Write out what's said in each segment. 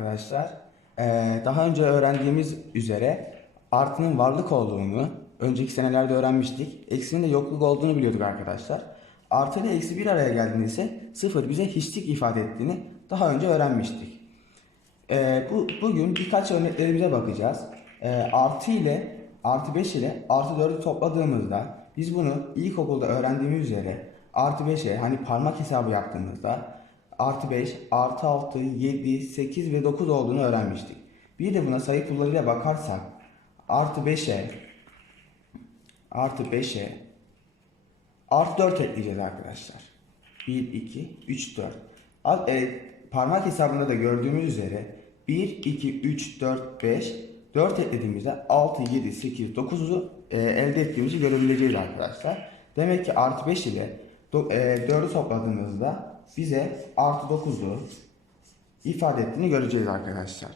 arkadaşlar. Ee, daha önce öğrendiğimiz üzere artının varlık olduğunu önceki senelerde öğrenmiştik. Eksinin de yokluk olduğunu biliyorduk arkadaşlar. Artı ile eksi bir araya geldiğinde ise sıfır bize hiçlik ifade ettiğini daha önce öğrenmiştik. Ee, bu, bugün birkaç örneklerimize bakacağız. Ee, artı ile artı 5 ile artı 4'ü topladığımızda biz bunu ilkokulda öğrendiğimiz üzere artı 5'e hani parmak hesabı yaptığımızda artı 5, artı 6, 7, 8 ve 9 olduğunu öğrenmiştik. Bir de buna sayı pullarıyla bakarsak artı 5'e artı 5'e artı 4 ekleyeceğiz arkadaşlar. 1, 2, 3, 4. Al- e, parmak hesabında da gördüğümüz üzere 1, 2, 3, 4, 5, 4 eklediğimizde 6, 7, 8, 9'u e, elde ettiğimizi görebileceğiz arkadaşlar. Demek ki artı 5 ile do- e, 4'ü topladığımızda bize artı 9'u ifade ettiğini göreceğiz arkadaşlar.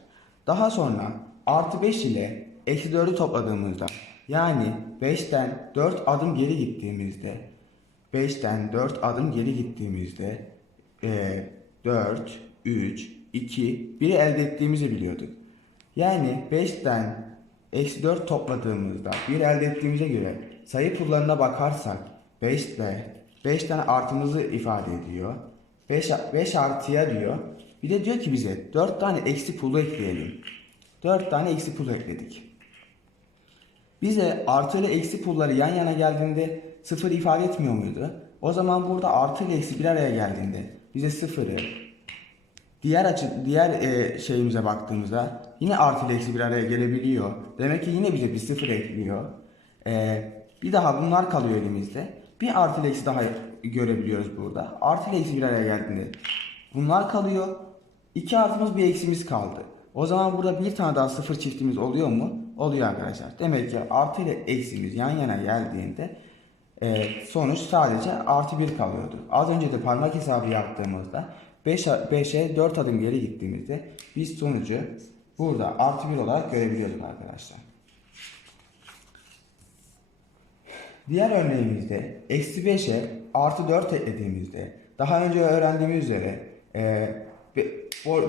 Daha sonra artı 5 ile eksi 4'ü topladığımızda yani 5'ten 4 adım geri gittiğimizde 5'ten 4 adım geri gittiğimizde eee 4, 3, 2, 1'i elde ettiğimizi biliyorduk. Yani 5'ten eksi 4 topladığımızda 1 elde ettiğimize göre sayı pullarına bakarsak 5 ile 5 tane artımızı ifade ediyor. 5, 5 artıya diyor. Bir de diyor ki bize 4 tane eksi pulu ekleyelim. 4 tane eksi pul ekledik. Bize artı ile eksi pulları yan yana geldiğinde sıfır ifade etmiyor muydu? O zaman burada artı ile eksi bir araya geldiğinde bize sıfırı diğer açı diğer e, şeyimize baktığımızda yine artı ile eksi bir araya gelebiliyor. Demek ki yine bize bir sıfır ekliyor. E, bir daha bunlar kalıyor elimizde. Bir artı ile eksi daha görebiliyoruz burada. Artı ile eksi bir araya geldiğinde bunlar kalıyor. İki artımız bir eksimiz kaldı. O zaman burada bir tane daha sıfır çiftimiz oluyor mu? Oluyor arkadaşlar. Demek ki artı ile eksimiz yan yana geldiğinde e, sonuç sadece artı 1 kalıyordu. Az önce de parmak hesabı yaptığımızda 5, 5'e 4 adım geri gittiğimizde biz sonucu burada artı 1 olarak görebiliyorduk arkadaşlar. Diğer örneğimizde eksi 5'e artı 4 eklediğimizde daha önce öğrendiğimiz üzere e,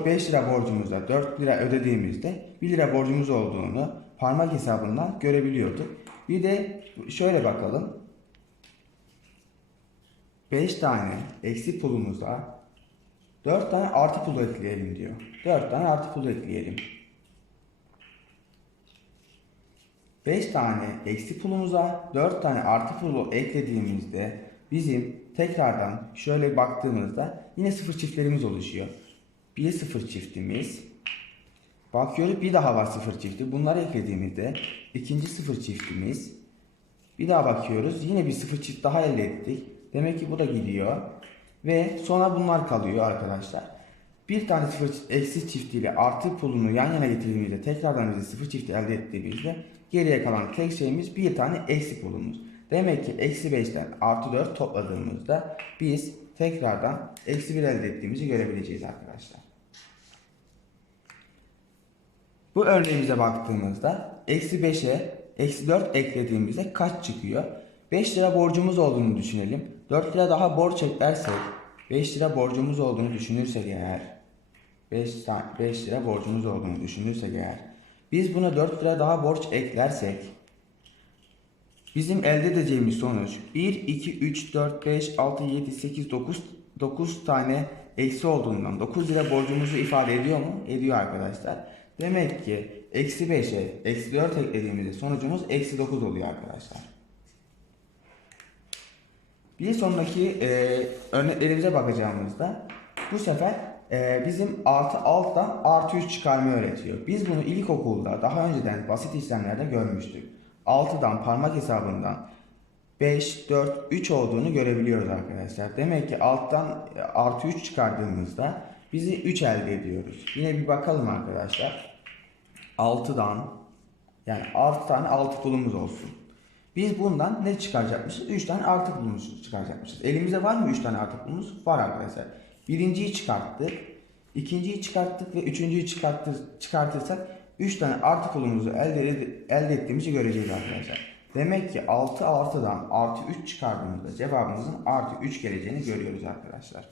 5 lira borcumuzda 4 lira ödediğimizde 1 lira borcumuz olduğunu parmak hesabından görebiliyorduk. Bir de şöyle bakalım. 5 tane eksi pulumuza 4 tane artı pul ekleyelim diyor. 4 tane artı pul ekleyelim. 5 tane eksi pulumuza 4 tane artı pulu eklediğimizde bizim tekrardan şöyle baktığımızda yine sıfır çiftlerimiz oluşuyor. Bir sıfır çiftimiz. Bakıyoruz bir daha var sıfır çifti. Bunları eklediğimizde ikinci sıfır çiftimiz. Bir daha bakıyoruz. Yine bir sıfır çift daha elde ettik. Demek ki bu da gidiyor. Ve sonra bunlar kalıyor arkadaşlar. Bir tane sıfır eksi çiftiyle artı pulunu yan yana getirdiğimizde tekrardan bize sıfır çifti elde ettiğimizde geriye kalan tek şeyimiz bir tane eksi pulumuz. Demek ki eksi 5'ten artı 4 topladığımızda biz tekrardan eksi 1 elde ettiğimizi görebileceğiz arkadaşlar. Bu örneğimize baktığımızda eksi 5'e eksi 4 eklediğimizde kaç çıkıyor? 5 lira borcumuz olduğunu düşünelim. 4 lira daha borç eklersek 5 lira borcumuz olduğunu düşünürsek eğer 5, 5 lira borcumuz olduğunu düşünürsek eğer biz buna 4 lira daha borç eklersek bizim elde edeceğimiz sonuç 1, 2, 3, 4, 5, 6, 7, 8, 9, 9 tane eksi olduğundan 9 lira borcumuzu ifade ediyor mu? Ediyor arkadaşlar. Demek ki eksi 5'e eksi 4 eklediğimizde sonucumuz eksi 9 oluyor arkadaşlar. Bir sonraki e, örneklerimize bakacağımızda bu sefer e, bizim artı alttan artı 3 çıkarmayı öğretiyor. Biz bunu ilkokulda daha önceden basit işlemlerde görmüştük. 6'dan parmak hesabından 5, 4, 3 olduğunu görebiliyoruz arkadaşlar. Demek ki alttan e, artı 3 çıkardığımızda bizi 3 elde ediyoruz. Yine bir bakalım arkadaşlar. 6'dan yani 6 tane altı pulumuz olsun. Biz bundan ne çıkaracakmışız? 3 tane artı pulumuz çıkaracakmışız. Elimizde var mı 3 tane artı pulumuz? Var arkadaşlar. Birinciyi çıkarttık. ikinciyi çıkarttık ve üçüncüyü çıkarttır, çıkartırsak 3 tane artı pulumuzu elde, elde ettiğimizi göreceğiz arkadaşlar. Demek ki 6 artıdan artı 3 çıkardığımızda cevabımızın artı 3 geleceğini görüyoruz arkadaşlar.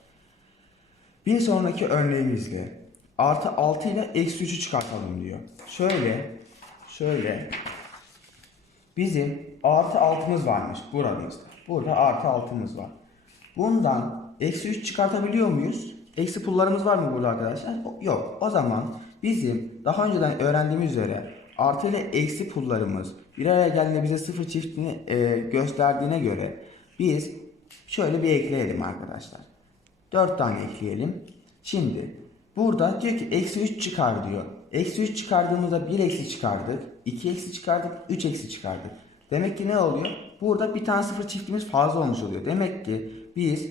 Bir sonraki örneğimizde artı 6 ile eksi 3'ü çıkartalım diyor. Şöyle, şöyle. Bizim artı 6'mız varmış buramızda. Burada artı 6'mız var. Bundan eksi 3 çıkartabiliyor muyuz? Eksi pullarımız var mı burada arkadaşlar? Yok. O zaman bizim daha önceden öğrendiğimiz üzere artı ile eksi pullarımız bir araya geldiğinde bize sıfır çiftini e, gösterdiğine göre biz şöyle bir ekleyelim arkadaşlar. 4 tane ekleyelim. Şimdi burada diyor ki eksi 3 çıkar diyor. Eksi 3 çıkardığımızda 1 eksi çıkardık. 2 eksi çıkardık. 3 eksi çıkardık. Demek ki ne oluyor? Burada bir tane sıfır çiftimiz fazla olmuş oluyor. Demek ki biz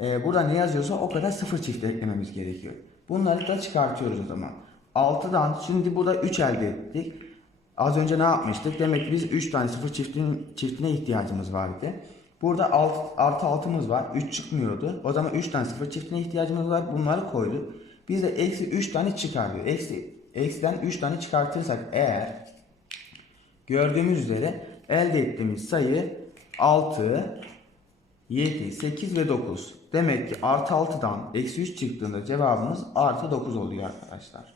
e, burada ne yazıyorsa o kadar sıfır çift eklememiz gerekiyor. Bunları da çıkartıyoruz o zaman. 6'dan şimdi burada 3 elde ettik. Az önce ne yapmıştık? Demek ki biz 3 tane sıfır çiftin, çiftine ihtiyacımız vardı. Burada alt, artı 6'mız var. 3 çıkmıyordu. O zaman 3 tane sıfır çiftine ihtiyacımız var. Bunları koyduk. Biz de eksi 3 tane çıkarıyor. Eksi, eksiden 3 tane çıkartırsak eğer gördüğümüz üzere elde ettiğimiz sayı 6, 7, 8 ve 9. Demek ki artı 6'dan eksi 3 çıktığında cevabımız artı 9 oluyor arkadaşlar.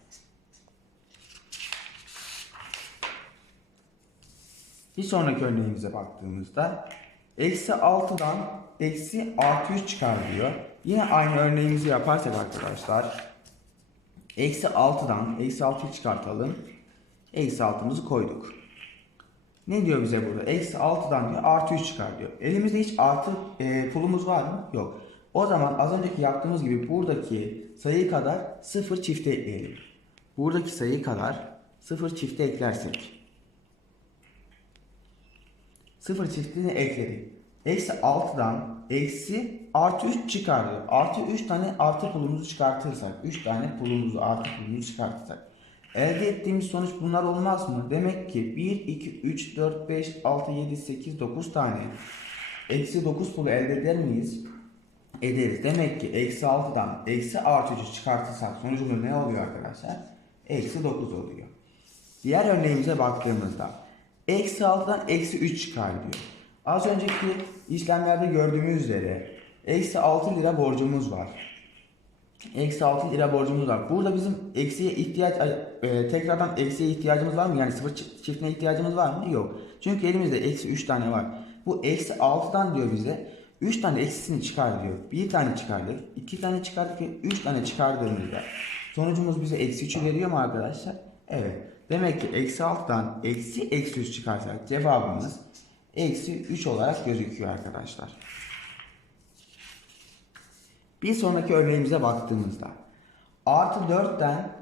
Bir sonraki örneğimize baktığımızda eksi 6'dan eksi artı 3 çıkar diyor. Yine aynı örneğimizi yaparsak arkadaşlar eksi 6'dan eksi 6'yı çıkartalım. Eksi 6'mızı koyduk. Ne diyor bize burada? Eksi 6'dan diyor artı 3 çıkar diyor. Elimizde hiç artı e, pulumuz var mı? Yok. O zaman az önceki yaptığımız gibi buradaki sayı kadar 0 çifte ekleyelim. Buradaki sayı kadar 0 çifte eklersek 0 çiftini ekledik. Eksi 6'dan eksi artı 3 çıkardı. Artı 3 tane artı pulumuzu çıkartırsak, 3 tane pulumuzu artı pulumuzu çıkartırsak. Elde ettiğimiz sonuç bunlar olmaz mı? Demek ki 1, 2, 3, 4, 5, 6, 7, 8, 9 tane eksi 9 pulu elde eder miyiz? Ederiz. Demek ki eksi 6'dan eksi artı 3'ü çıkartırsak sonucumuz ne oluyor arkadaşlar? Eksi 9 oluyor. Diğer örneğimize baktığımızda eksi 6'dan eksi 3 çıkar diyor. Az önceki işlemlerde gördüğümüz üzere eksi 6 lira borcumuz var. Eksi 6 lira borcumuz var. Burada bizim eksiye ihtiyaç e, tekrardan eksiye ihtiyacımız var mı? Yani sıfır çi- çiftine ihtiyacımız var mı? Yok. Çünkü elimizde eksi 3 tane var. Bu eksi 6'dan diyor bize 3 tane eksisini çıkar diyor. Bir tane çıkardık, 2 tane çıkardık ve 3 tane çıkardığımızda sonucumuz bize eksi 3'ü veriyor mu arkadaşlar? Evet. Demek ki eksi 6'dan eksi eksi 3 çıkarsak cevabımız eksi 3 olarak gözüküyor arkadaşlar. Bir sonraki örneğimize baktığımızda artı 4'ten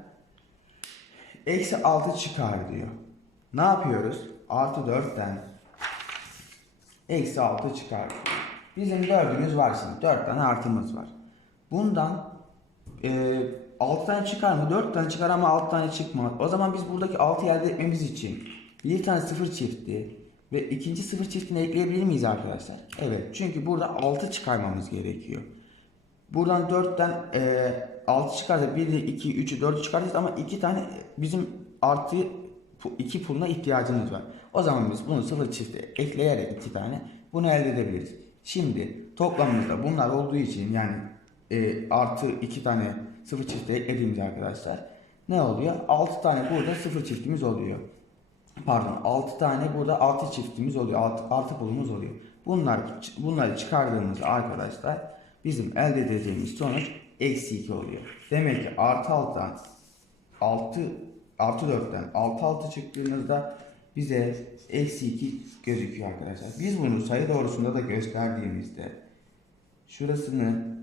eksi 6 çıkar diyor. Ne yapıyoruz? Artı 4'ten eksi 6 çıkar. Bizim 4'ümüz var şimdi. 4 tane artımız var. Bundan e, 6 tane çıkar mı? 4 tane çıkar ama 6 tane çıkmaz. O zaman biz buradaki 6'yı elde etmemiz için bir tane sıfır çifti ve ikinci sıfır çiftini ekleyebilir miyiz arkadaşlar? Evet. Çünkü burada 6 çıkarmamız gerekiyor. Buradan 4'ten e, 6 çıkarsa 1 de 2, 3'ü 4'ü çıkartacağız ama 2 tane bizim artı 2 puluna ihtiyacımız var. O zaman biz bunu sıfır çifte ekleyerek 2 tane bunu elde edebiliriz. Şimdi toplamımızda bunlar olduğu için yani e, artı 2 tane sıfır çifte eklediğimiz arkadaşlar ne oluyor? 6 tane burada sıfır çiftimiz oluyor. Pardon 6 tane burada artı çiftimiz oluyor. Artı, artı pulumuz oluyor. Bunlar bunları çıkardığımızda arkadaşlar bizim elde edeceğimiz sonuç eksi 2 oluyor. Demek ki artı 6'dan 6 artı 4'ten 6 6 çıktığımızda bize eksi 2 gözüküyor arkadaşlar. Biz bunu sayı doğrusunda da gösterdiğimizde şurasını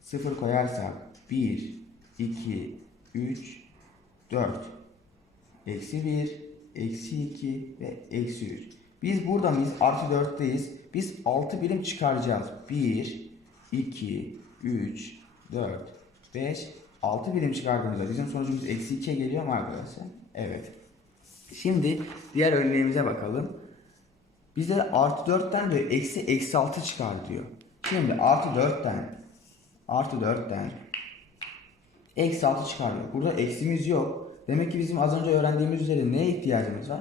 0 koyarsak 1, 2, 3, 4 Eksi 1, eksi 2 ve eksi 3. Biz burada mıyız? Artı 4'teyiz. Biz 6 birim çıkaracağız. 1, 2, 3, 4, 5, 6 birim çıkardığımızda bizim sonucumuz eksi 2'ye geliyor mu arkadaşlar? Evet. Şimdi diğer örneğimize bakalım. Bize artı 4'ten de eksi eksi 6 çıkar diyor. Şimdi artı 4'ten artı 4'ten Eksi 6 çıkarıyor. Burada eksimiz yok. Demek ki bizim az önce öğrendiğimiz üzere neye ihtiyacımız var?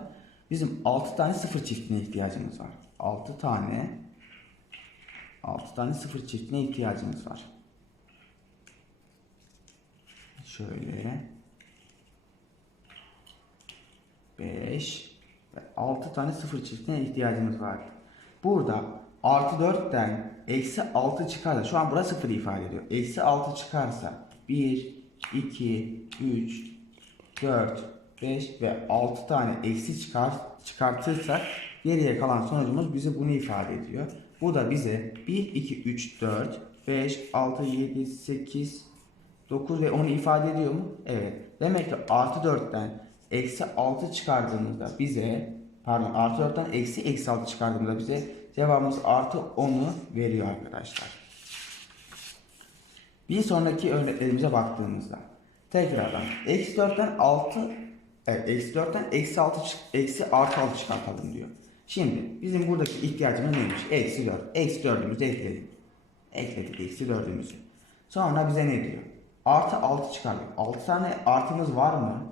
Bizim 6 tane sıfır çiftine ihtiyacımız var. 6 tane 6 tane sıfır çiftine ihtiyacımız var. Şöyle. 5 ve 6 tane sıfır çiftine ihtiyacımız var. Burada artı 4'ten eksi 6 çıkarsa şu an burası 0 ifade ediyor. Eksi 6 çıkarsa 1, 2, 3, 4, 5 ve 6 tane eksi çıkar, çıkartırsak geriye kalan sonucumuz bize bunu ifade ediyor. Bu da bize 1, 2, 3, 4, 5, 6, 7, 8, 9 ve 10'u ifade ediyor mu? Evet. Demek ki artı 4'ten eksi 6 çıkardığımızda bize pardon artı 4'ten eksi eksi 6 çıkardığımızda bize cevabımız artı 10'u veriyor arkadaşlar. Bir sonraki örneklerimize baktığımızda tekrardan eksi 4'ten 6 evet, eksi 4'ten eksi 6 çık- eksi artı 6 çıkartalım diyor. Şimdi bizim buradaki ihtiyacımız neymiş? Eksi 4. Eksi 4'ümüzü ekledik. Ekledik eksi 4'ümüzü. Sonra bize ne diyor? Artı 6 çıkardık. 6 tane artımız var mı?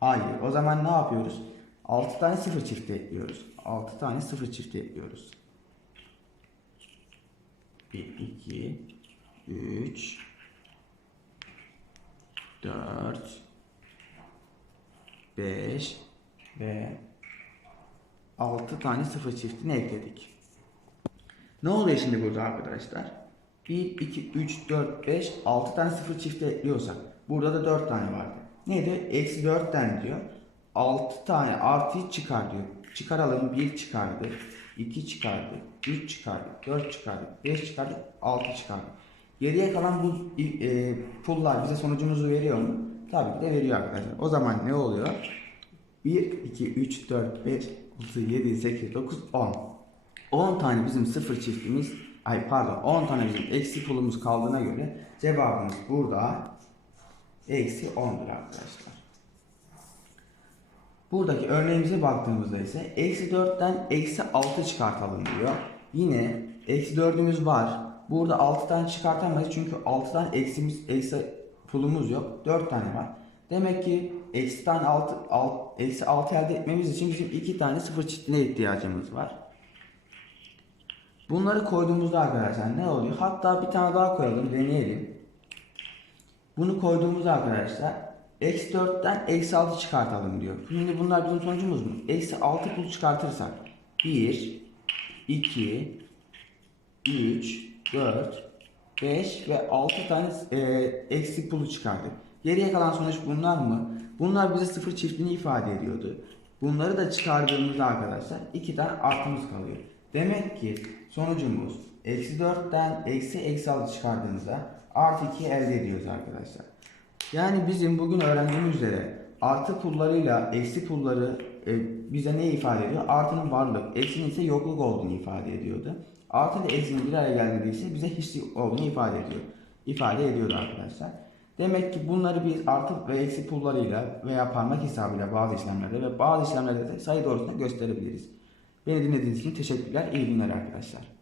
Hayır. O zaman ne yapıyoruz? 6 tane sıfır çifti ekliyoruz. 6 tane sıfır çifti ekliyoruz. 1, 2, 3, 4, 5 ve 6 tane sıfır çiftini ekledik. Ne oluyor şimdi burada arkadaşlar? 1, 2, 3, 4, 5, 6 tane sıfır çifti ekliyorsak burada da 4 tane vardı. Ne diyor? Eksi 4'ten diyor. 6 tane artıyı çıkar diyor. Çıkaralım 1 çıkardı, 2 çıkardı, 3 çıkardı, 4 çıkardı, 5 çıkardı, 6 çıkardı. Geriye kalan bu e, pullar bize sonucumuzu veriyor mu? Tabii ki de veriyor arkadaşlar. O zaman ne oluyor? 1, 2, 3, 4, 5, 6, 7, 8, 9, 10. 10 tane bizim sıfır çiftimiz, ay pardon 10 tane bizim eksi pulumuz kaldığına göre cevabımız burada eksi 10'dur arkadaşlar. Buradaki örneğimize baktığımızda ise eksi 4'ten eksi 6 çıkartalım diyor. Yine eksi 4'ümüz var. Burada 6'dan çıkartamayız çünkü 6'dan eksimiz, eksi pulumuz yok. 4 tane var. Demek ki eksi tane 6, alt, eksi 6 elde etmemiz için bizim 2 tane sıfır çiftine ihtiyacımız var. Bunları koyduğumuzda arkadaşlar ne oluyor? Hatta bir tane daha koyalım deneyelim. Bunu koyduğumuzda arkadaşlar eksi 4'ten eksi 6 çıkartalım diyor. Şimdi bunlar bizim sonucumuz mu? Eksi 6 pul çıkartırsak 1, 2, 3, 4, 5 ve 6 tane e, eksi pulu çıkardık. Geriye kalan sonuç bunlar mı? Bunlar bize sıfır çiftini ifade ediyordu. Bunları da çıkardığımızda arkadaşlar iki tane artımız kalıyor. Demek ki sonucumuz eksi 4'ten eksi eksi 6 çıkardığımızda artı 2 elde ediyoruz arkadaşlar. Yani bizim bugün öğrendiğimiz üzere artı pullarıyla eksi pulları e, bize ne ifade ediyor? Artının varlık, eksinin ise yokluk olduğunu ifade ediyordu. Artı ile eksinin bir araya geldiğinde ise bize hiçlik olduğunu ifade ediyor. İfade ediyordu arkadaşlar. Demek ki bunları biz artı ve eksi pullarıyla veya parmak hesabıyla bazı işlemlerde ve bazı işlemlerde de sayı doğrusunda gösterebiliriz. Beni dinlediğiniz için teşekkürler. İyi günler arkadaşlar.